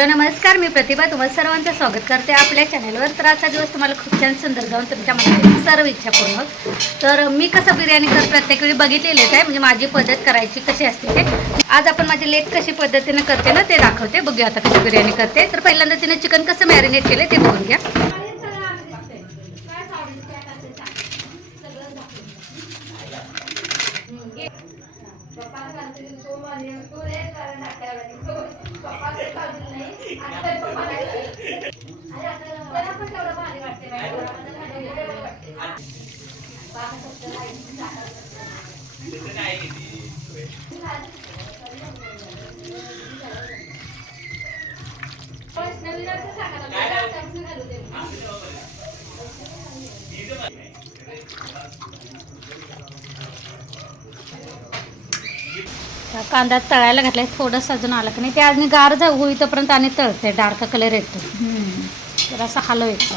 Hello नमस्कार, मी प्रतिभा तुम्हाला सर्वांचं स्वागत करते आपल्या चॅनलवर. तर आजचा दिवस तुम्हाला खूप छान सुंदर जाऊन तुमच्या मनातील सर्व इच्छा पूर्ण. तर मी कसं बिर्याणी प्रत्येक वेळी बघितलेलेच आहे, म्हणजे माझी पद्धत करायची कशी असते ते. आज आपण माझी लेक कशी पद्धतीने करते ना ते दाखवते. बघूया आता कशी बिर्याणी करते. तर पहिल्यांदा तिने चिकन कसं मॅरिनेट केले ते बघून घ्या. कांदा तळायला घातलाय, थोडंसं अजून आलं की नाही ते अजून गार जाऊ इथपर्यंत आणि तळते, डार्क कलर येतो. तर असं हलवायचं.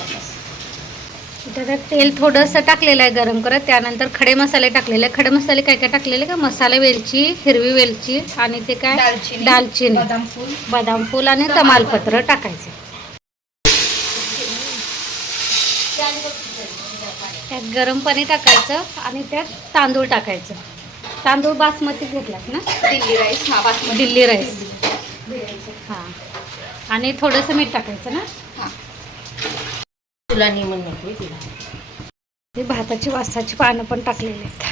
त्याच्यात तेल थोडंसं टाकलेलं आहे गरम करत. त्यानंतर खडे मसाले टाकलेले. खडे मसाले काय काय टाकलेले का, मसाले वेलची, हिरवी वेलची आणि ते काय दालचिनी, बदाम फूल आणि तमालपत्र टाकायचे. त्यात गरम पाणी टाकायचं आणि त्यात तांदूळ टाकायचं. तांदूळ बासमती घेतलास ना? दिल्ली राईस. हा, बासमती दिल्ली राईस. हां, आणि थोडंसं मीठ टाकायचं ना. हां, तुला निमन नको तिला. ते भाताची वासाची पानं पण टाकलेली आहेत.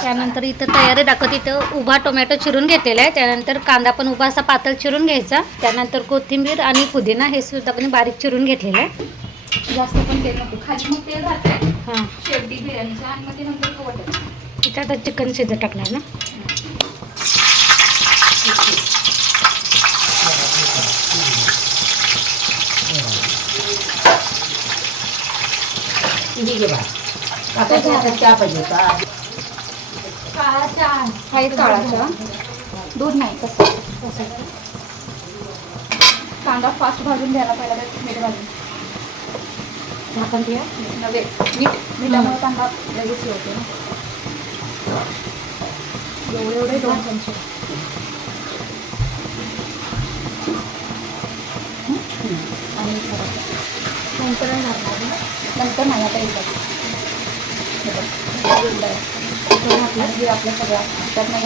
त्यानंतर इथं तयारी दाखवत. इथं उभा टोमॅटो चिरून घेतलेला आहे. त्यानंतर कांदा पण उभा असा पातळ चिरून घ्यायचा. त्यानंतर कोथिंबीर आणि पुदिना हे सुद्धा पण बारीक चिरून घेतलेलं आहे. जास्त पण तेल नको. खाली मग तेल राहते. हां, शेवटी बिर्याणीच्या आणि मग ते नंतर कवट. इथं आता चिकन शिजत टाकणार ना. काळाच्या दूध नाही तसं. कांदा फास्ट भाजून घ्यायला पहिला, मीठ भाजून झाकण ठेवा. नव्हे, मीठामुळे कांदा लगेच होते ना. एवढे 2 चमचे. आणि नंतर नाही आता एकदा आपल्या सगळ्या त्यात नाही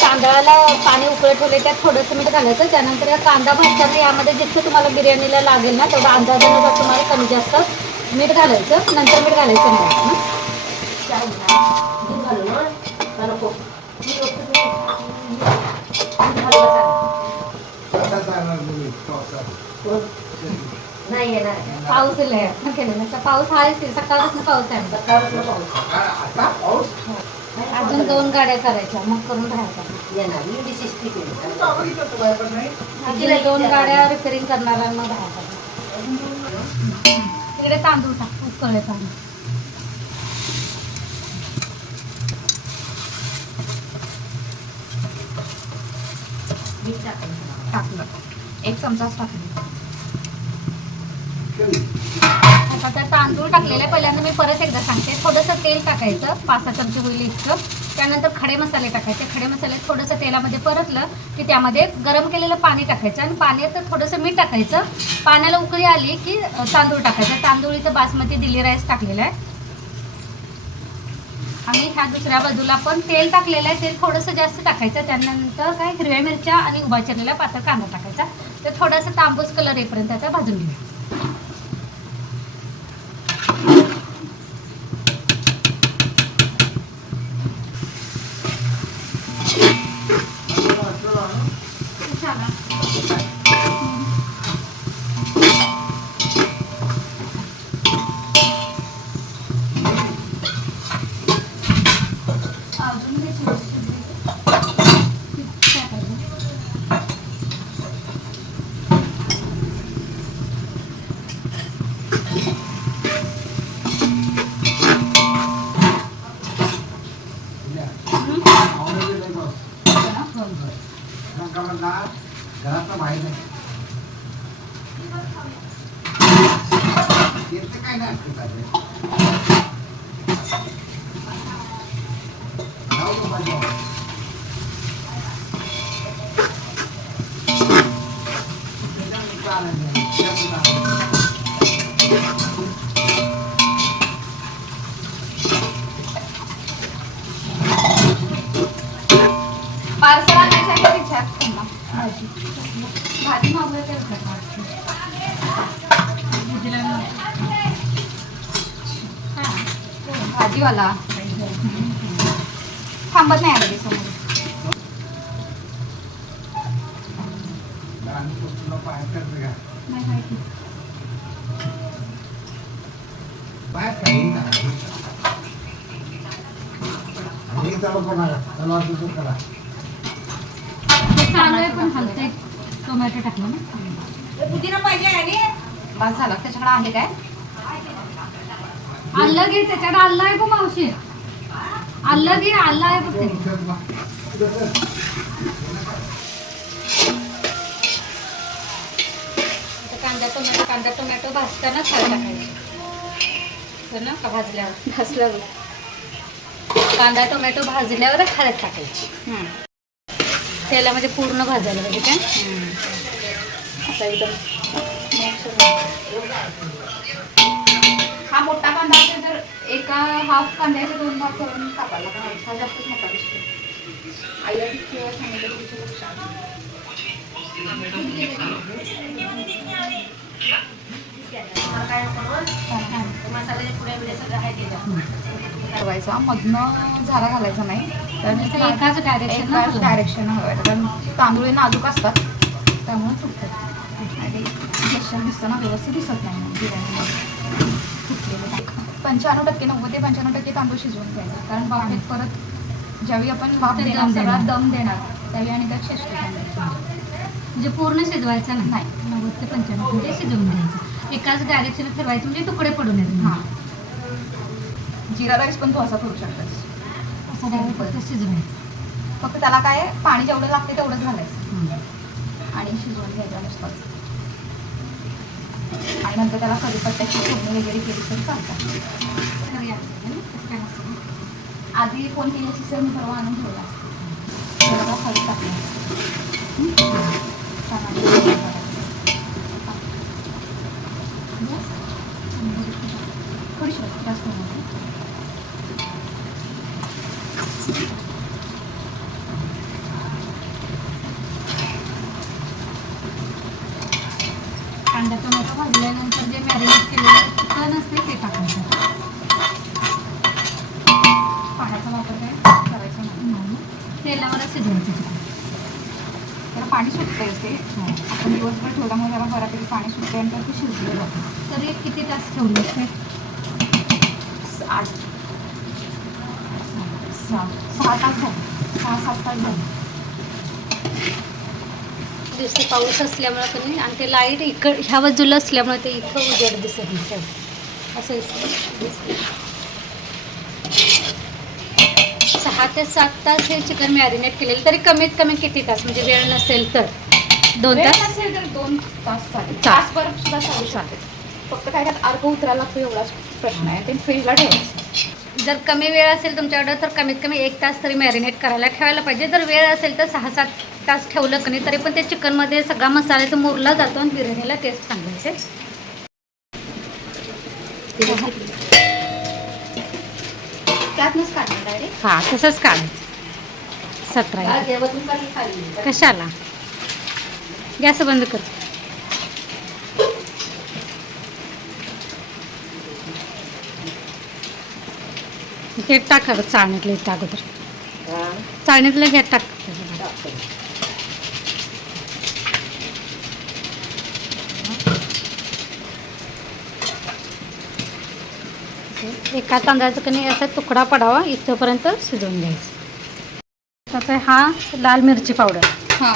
तांदळाला पाणी उकळत ठेवले, त्यात थोडंसं मीठ घालायचं. त्यानंतर या कांदा भाजताना यामध्ये जितकं तुम्हाला बिर्याणीला लागेल ना तेवढा अंदाजानुसार तुम्हाला कमी जास्त मीठ घालायचं. नंतर मीठ घालायचं नाही. नाही येणार पाऊस केलेला पाऊस आहे. सकाळपासून पाऊस आहे. अजून 2 गाड्या करायच्या मग करून राहायच्या. 2 गाड्या रिपेअरिंग करणार मग राहायचा. तिकडे तांदूळ टाक, उकळले तांदूळ. टाकलं 1 चमचाच टाकलं. आता त्या तांदूळ टाकलेले पहिल्यांदा मी परत एकदा सांगते. थोडंसं तेल टाकायचं, 5-6 चमचे होईल इतकं. त्यानंतर खडे मसाले टाकायचे. खडे मसाले थोडंसं तेलामध्ये परतलं की त्यामध्ये गरम केलेलं पाणी टाकायचं आणि पाण्यात थोडंसं मीठ टाकायचं. पाण्याला उकळी आली की तांदूळ टाकायचं. तांदूळ इथं बासमती दिल्ली राईस टाकलेला आहे. आणि ह्या दुसऱ्या बाजूला पण तेल टाकलेलं आहे. तेल थोडंसं जास्त टाकायचं. त्यानंतर काय हिरव्या मिरच्या आणि उभा चिरलेला पातळ कांदा टाकायचा. तर थोडासा तांबूस कलर येईपर्यंत आता भाजून घेऊया. घरात बाहेर नाही काय नाही पार्सल आणायचं आहे विचार त्यांना. भाजी मागवायची आहे का? भाजीवाला थांबत नाही आलं समोर. नाही माहिती. चांगलं आहे पण हलतंय. टोमॅटो टाकलं ना. पुदिना पाहिजे आणि बस झालं. त्याच्याकडे आहे काय? आलं घे त्याच्याकडे. आलं आहे गो मावशी. आलं घे. आलं आहे बघ ते. कांदा टोमॅटो भाजताना खाली टाकायचे हो ना का भाजल्यावर? भाजल्यावर कांदा टोमॅटो भाजल्यावर हळद टाकायची. तेलामध्ये पूर्ण भाजायला पाहिजे काय? असा एकदम हा मोठा कांदा असेल तर एका हाफ कांद्याचे 2 भाग करून कापायला लागतात. हा जास्तच मोठा दिसतो. आईला किंवा सांगितलं तिच्या लक्षात. ठेवायचा मधनं झारा घालायचा नाही. तर एकाच डायरेक्शन हवं. कारण तांदूळ नाजूक असतात त्यामुळे तुटतात आणि मिश्रण दिसताना व्यवस्थित दिसत नाही बिर्याणीमध्ये. 95% 90 ते 95% तांदूळ शिजवून घ्यायचा. कारण बाफेत परत ज्यावेळी आपण वाफ देणार सगळा दम देणार त्यावेळी आणि त्यात शेष्ट घालायचं. म्हणजे पूर्ण शिजवायचं नाही. 90 ते 95 म्हणजे शिजवून घ्यायचं. एकाच डायरेक्शन ठेवायचं म्हणजे तुकडे पडून येतात. हां जिरा राईस पण तू असा करू शकतेस. असं डायरेक्ट शिजवायचं. फक्त त्याला काय पाणी जेवढं लागते तेवढंच घालायचं आणि शिजवून घ्यायचं नुसतं. आणि नंतर त्याला कढीपत्त्याची फोडणी वगैरे केली तरी चालतं. आधी फोन केल्याची सर मी परवा आणून ठेवला. थोडा हळद टाकली. थोडीशी जास्त कांदा टोमॅटो भाजल्यानंतर जे मॅरिनेट केलेलं चिकन असते ते टाकायचं. पाण्याचा वापर काय करायचा नाही. तेलावरच शिजवायचं चिकन. त्याला पाणी सुटतं ते. आपण दिवसभर ठेवल्यामुळे त्याला बऱ्यापैकी पाणी सुटते आणि त्यात ते शिजलं जातं. तरी किती तास ठेवले ते? 6 तास झाले. 6-7 तास झाले. दिवशी पाऊस असल्यामुळे कधी आणि ते लाईट ह्या बाजूला असल्यामुळे ते इतकं उजेड दिसत नाही. असं दिसतं. 6 ते 7 तास हे चिकन मॅरिनेट केलेलं. तरी कमीत कमी किती तास म्हणजे वेळ नसेल तर 2 तास असेल तर 2 तास चालेल. तासभर सुद्धा चालेल. फक्त काय त्यात अर्क उतरायला लागतो एवढाच प्रश्न आहे. ते फ्रीजला ठेवायचं. जर कमी वेळ असेल तुमच्याकडं तर कमीत कमी 1 तास तरी मॅरिनेट करायला ठेवायला पाहिजे. जर वेळ असेल तर 6-7 तास ठेवलं की नाही तरी पण ते चिकनमध्ये सगळा मसाला तो मुरला जातो आणि बिर्याणीला टेस्ट चांगली येते. त्यातनंच काढणार डायरेक्ट. हां तसंच काढायचं. 17 कशाला? गॅस बंद कर. घेत टाका चाळणीतलं इथं अगोदर. चाळणीतलं घेत टाक. एका तांदळाचा कणी असा तुकडा पडावा इथपर्यंत शिजवून घ्यायचं. आता हा लाल मिरची पावडर. हां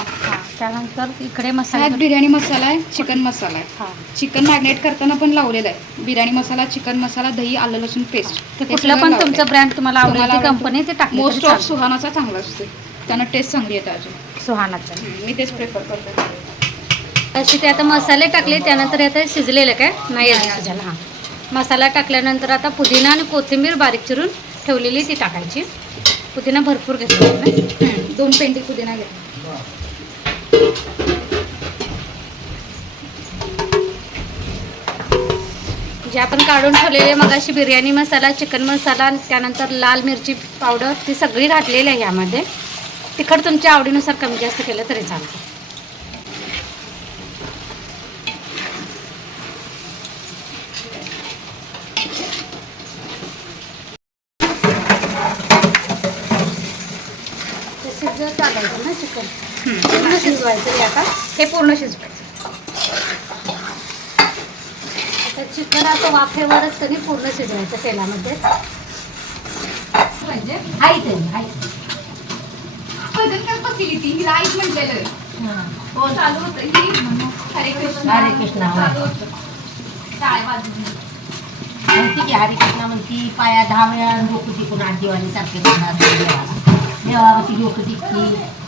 त्यानंतर इकडे मसाला. बिर्याणी मसाला आहे. चिकन मसाला आहे. हां चिकन मॅरिनेट करताना पण लावलेला आहे. बिर्याणी मसाला, चिकन मसाला, दही, आलं लसूण पेस्ट. ते कुठलं पण तुमचं ब्रँड तुम्हाला आवडेल कंपनी ते टाकली. मोस्ट ऑफ सुहानाचा चांगला असते. त्यांना टेस्ट चांगली येते अजून. सुहानाचं मी तेच प्रेफर करते. अशी ते आता मसाले टाकले त्यानंतर आता शिजलेलं काय नाही शिजायला. हां मसाला टाकल्यानंतर आता पुदिना आणि कोथिंबीर बारीक चिरून ठेवलेली ती टाकायची. पुदिना भरपूर घेतला ना. 2 पेंडी पुदिना घेतला. जे आपण काढून ठेवलेले मगाशी बिर्याणी मसाला, चिकन मसाला, त्यानंतर लाल मिरची पावडर ती सगळी घातलेली आहे यामध्ये. तिखट तुमच्या आवडीनुसार कमी जास्त केलं तरी चालतं. ते शिजत टाकायचं ना चिकन. पूर्ण शिजवायचं हे आता. हे पूर्ण शिजवायचं. आता चिकन आता वाफेवरच तरी पूर्ण शिजवायचं तेलामध्ये. म्हणजे आई ते आई कधी काय बसली ती हिला आईच म्हटलेलं. हो चालू होतं ही हरे कृष्ण हरे कृष्ण, होय. चालू होतं. टाळ्या वाजवून. म्हणती की हरे कृष्ण म्हणती, पाया 10 वेळा डोकं टिकून आजीवानी सारखे करणार देवाची डोकं टिकती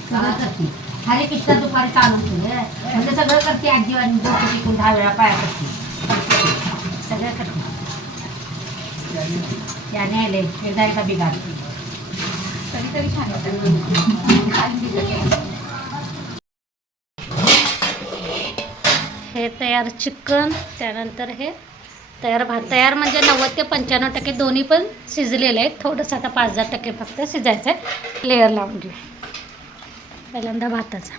सगळं करते. हरे कृष्ण दुपारी चालू होते म्हणजे सगळं करते आजीवानी डोकं टिकून 10 वेळा पाया करते. सगळं करते त्याने आले एकदा बिघाडते. कधीतरी छान होतं. छान दिलं. हे तयार चिकन, त्यानंतर हे तयार भात. तयार म्हणजे 90 ते 95% दोन्ही पण शिजलेले आहेत. थोडंसं आता 5-10% फक्त शिजायचं आहे. लेअर लावून घेऊ. पहिल्यांदा भाताचा.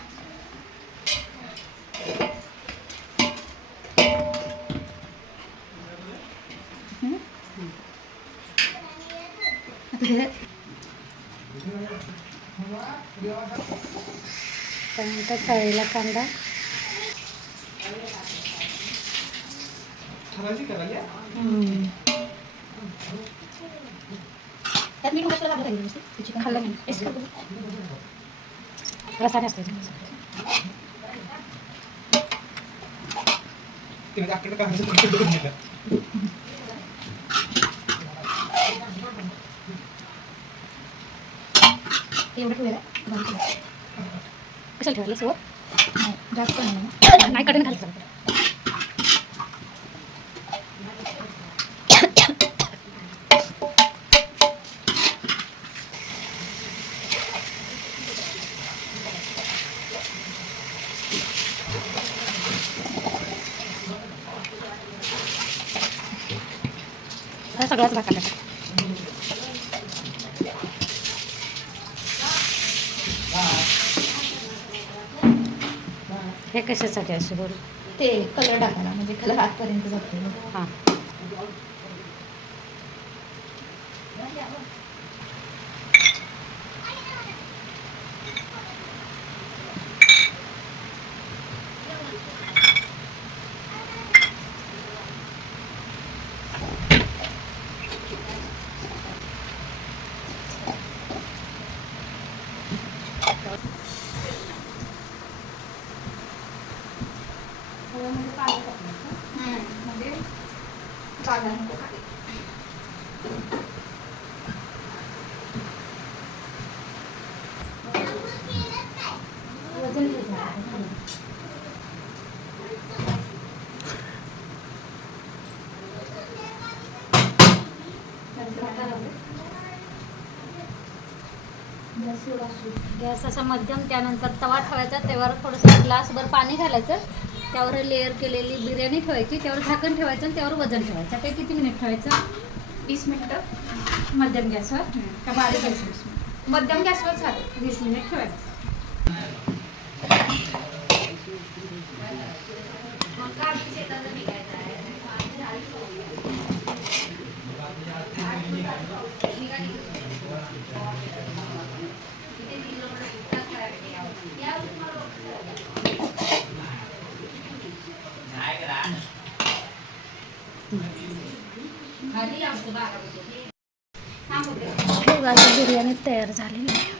त्यानंतर तळलेला कांदा. त्यात मीठ मसाला घालता येईल नुसतं. चिकन खाल्लं नाही. टेस्ट करू. रसाने असते. एवढं ठेवूया. कशाला ठेवायला सोबत नाही, जास्त नाही. नाही कडेने खाली चालतं. हा सगळाच भात टाकायचा. हे कशासाठी असे बोल. ते कलर टाकायला म्हणजे कलर आतपर्यंत जातो. हां. म्हणजे जागा नको खाली. वजन घ्यायचं. गॅस असा मध्यम. त्यानंतर तवा ठेवायचा. त्यावर थोडंसं ग्लासभर पाणी घालायचं. त्यावर लेअर केलेली बिर्याणी ठेवायची. त्यावर झाकण ठेवायचं आणि त्यावर वजन ठेवायचं. ते किती मिनिट ठेवायचं? 20 मिनिटं. मध्यम गॅसवर का बारीक गॅसवर? मध्यम गॅसवर झालं. 20 मिनिट ठेवायचं. बिर्याणी तयार झालेली आहे.